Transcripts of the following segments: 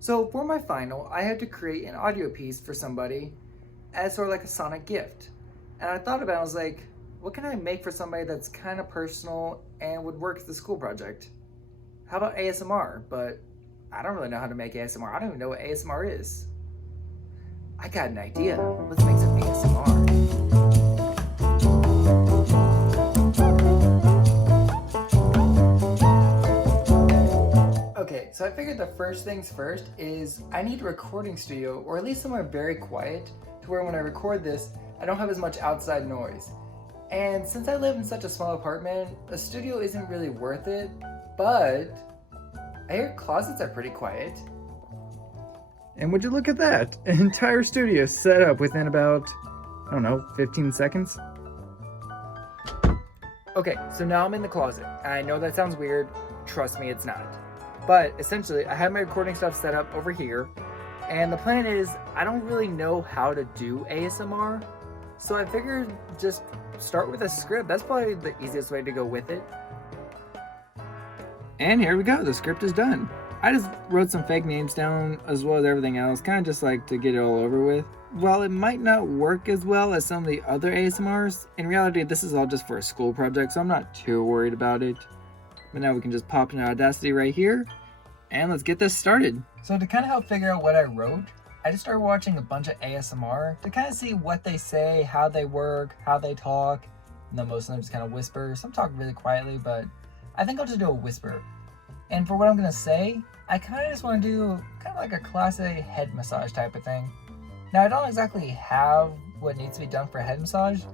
So for my final, I had to create an audio piece for somebody as sort of like a sonic gift. And I thought about it, I was like, what can I make for somebody that's kind of personal and would work as a school project? How about ASMR? But I don't really know how to make ASMR. I don't even know what ASMR is. I got an idea. Let's make some ASMR. Okay, so I figured the first things first is I need a recording studio, or at least somewhere very quiet, to where when I record this, I don't have as much outside noise. And since I live in such a small apartment, a studio isn't really worth it, but I hear closets are pretty quiet. And would you look at that? An entire studio set up within about, I don't know, 15 seconds? Okay, so now I'm in the closet. I know that sounds weird. Trust me, it's not. But essentially, I have my recording stuff set up over here. And the plan is, I don't really know how to do ASMR. So I figured just start with a script. That's probably the easiest way to go with it. And here we go, the script is done. I just wrote some fake names down as well as everything else, kind of just like to get it all over with. While it might not work as well as some of the other ASMRs, in reality this is all just for a school project, so I'm not too worried about it. But now we can just pop in Audacity right here, and let's get this started. So to kind of help figure out what I wrote, I just started watching a bunch of ASMR to kind of see what they say, how they work, how they talk. And then most of them just kind of whisper. Some talk really quietly, but I think I'll just do a whisper. And for what I'm gonna say, I kind of just want to do kind of like a classic head massage type of thing. Now I don't exactly have what needs to be done for a head massage,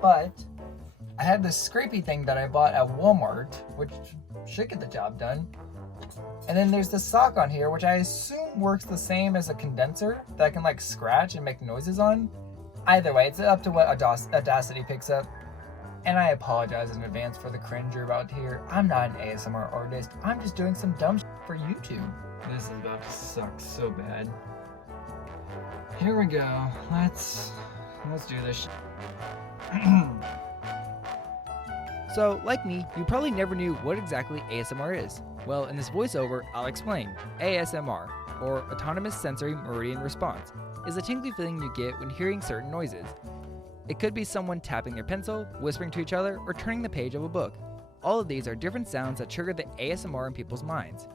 but I have this scrapey thing that I bought at Walmart, which should get the job done. And then there's this sock on here, which I assume works the same as a condenser that I can like scratch and make noises on. Either way, it's up to what Audacity picks up. And I apologize in advance for the cringe you're about to hear. I'm not an ASMR artist. I'm just doing some dumb shit for YouTube. This is about to suck so bad. Here we go. Let's do this. So, like me, you probably never knew what exactly ASMR is. Well, in this voiceover, I'll explain. ASMR, or Autonomous Sensory Meridian Response, is a tingly feeling you get when hearing certain noises. It could be someone tapping their pencil, whispering to each other, or turning the page of a book. All of these are different sounds that trigger the ASMR in people's minds.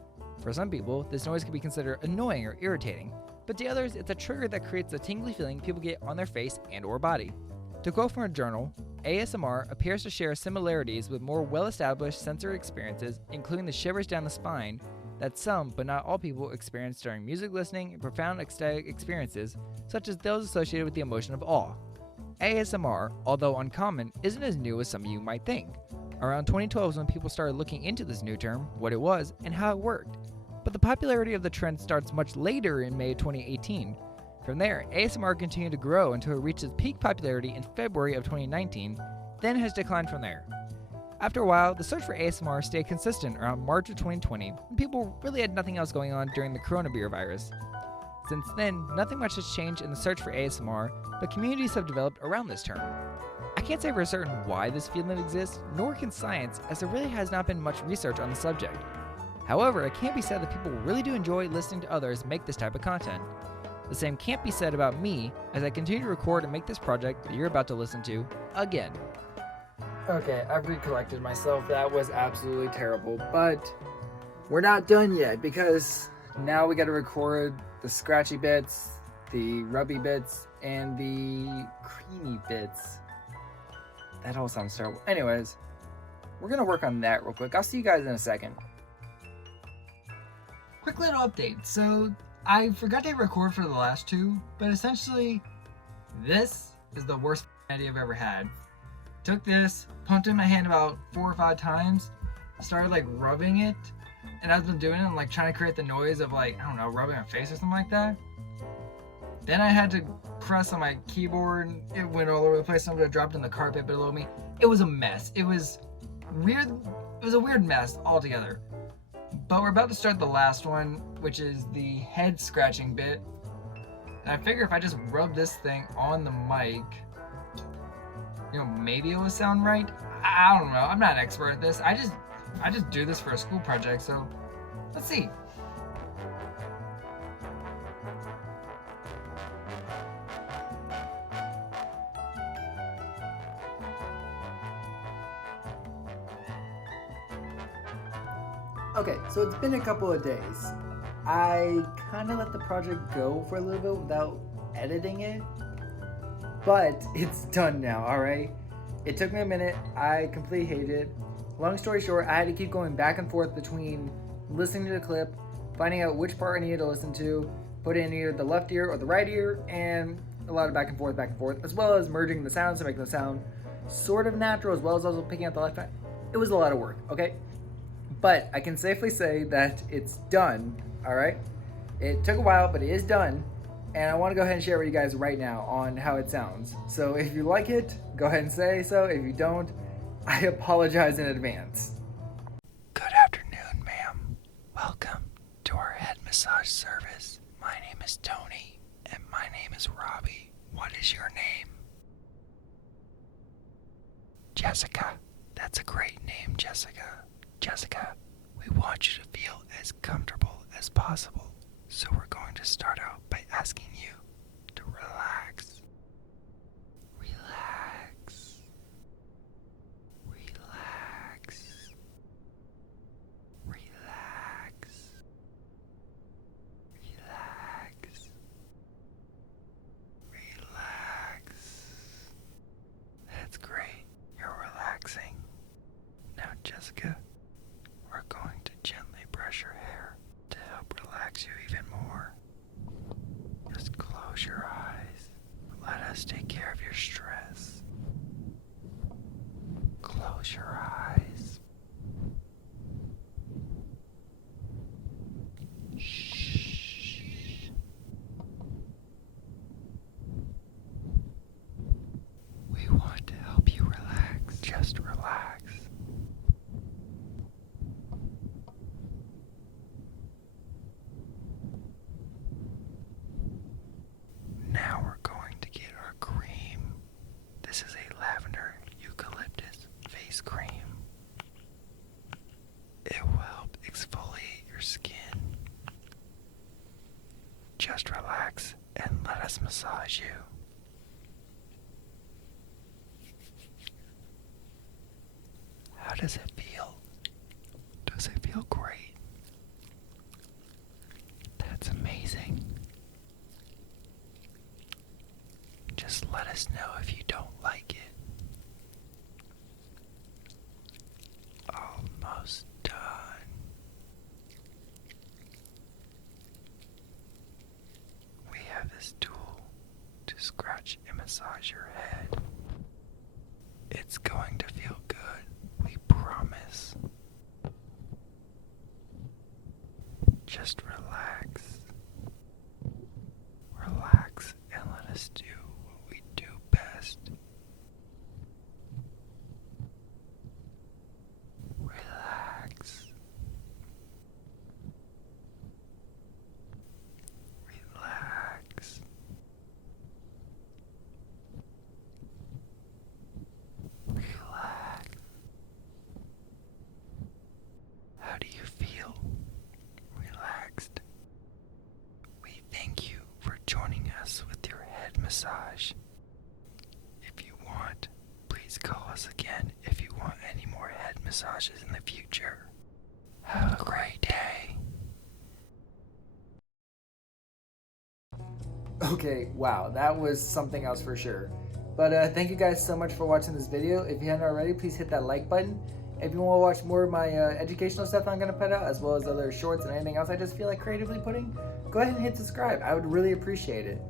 For some people, this noise can be considered annoying or irritating, but to others, it's a trigger that creates the tingly feeling people get on their face and or body. To quote from a journal, ASMR appears to share similarities with more well-established sensory experiences, including the shivers down the spine, that some, but not all people experience during music listening and profound ecstatic experiences, such as those associated with the emotion of awe. ASMR, although uncommon, isn't as new as some of you might think. Around 2012 is when people started looking into this new term, what it was, and how it worked. But the popularity of the trend starts much later in May 2018. From there, ASMR continued to grow until it reached its peak popularity in February of 2019, then has declined from there. After a while, the search for ASMR stayed consistent around March of 2020, when people really had nothing else going on during the coronavirus. Since then, nothing much has changed in the search for ASMR, but communities have developed around this term. I can't say for certain why this feeling exists, nor can science, as there really has not been much research on the subject. However, it can be said that people really do enjoy listening to others make this type of content. The same can't be said about me, as I continue to record and make this project that you're about to listen to again. Okay, I've recollected myself. That was absolutely terrible, but we're not done yet because now we gotta record the scratchy bits, the rubby bits, and the creamy bits. That all sounds terrible. Anyways, we're gonna work on that real quick. I'll see you guys in a second. Quick little update. So I forgot to record for the last two, but essentially this is the worst idea I've ever had. Took this, pumped it in my hand about 4 or 5 times, started like rubbing it, and as I'm doing it, I'm like trying to create the noise of like, I don't know, rubbing my face or something like that. Then I had to press on my keyboard, it went all over the place, somebody dropped in the carpet below me. It was a mess. It was weird. It was a weird mess altogether. But we're about to start the last one, which is the head scratching bit. And I figure if I just rub this thing on the mic, you know, maybe it will sound right. I don't know. I'm not an expert at this. I just do this for a school project, so let's see. Okay, so it's been a couple of days. I kind of let the project go for a little bit without editing it, but it's done now, alright? It took me a minute. I completely hated it. Long story short, I had to keep going back and forth between listening to the clip, finding out which part I needed to listen to, put in either the left ear or the right ear, and a lot of back and forth, as well as merging the sounds to make them sound sort of natural, as well as also picking out the left side. It was a lot of work, okay? But I can safely say that it's done, alright? It took a while, but it is done. And I want to go ahead and share with you guys right now on how it sounds. So if you like it, go ahead and say so. If you don't, I apologize in advance. Good afternoon, ma'am. Welcome to our head massage service. My name is Tony, and my name is Robbie. What is your name? Jessica. That's a great name, Jessica. Jessica, we want you to feel as comfortable as possible. So we're going to start out by asking you to relax. Relax. Relax. Relax. Relax. Relax. That's great. You're relaxing. Now, Jessica, we're going to gently brush your hair to help relax you even more. Just close your eyes. Let us take care of your stress. Close your eyes. Shh. We want to help you relax. Just relax. Now we're going to get our cream. This is a lavender eucalyptus face cream. It will help exfoliate your skin. Just relax and let us massage you. How does it feel? Does it feel great? That's amazing. Just let us know if you don't like it. Almost done. We have this tool to scratch and massage your head. It's going to feel good, we promise. Just relax. Relax and let us do what we do best. Relax. Relax. Relax. How do you feel? Relaxed. We thank you for joining us with your head massage. If you want, please call us again if you want any more head massages in the future. Have a great day. Okay, wow, that was something else for sure. But thank you guys so much for watching this video. If you haven't already, please hit that like button. If you want to watch more of my educational stuff I'm going to put out, as well as other shorts and anything else I just feel like creatively putting, go ahead and hit subscribe. I would really appreciate it.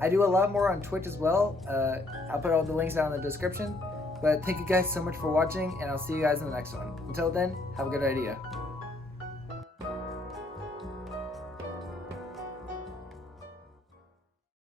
I do a lot more on Twitch as well. I'll put all the links down in the description. But thank you guys so much for watching, and I'll see you guys in the next one. Until then, have a good idea.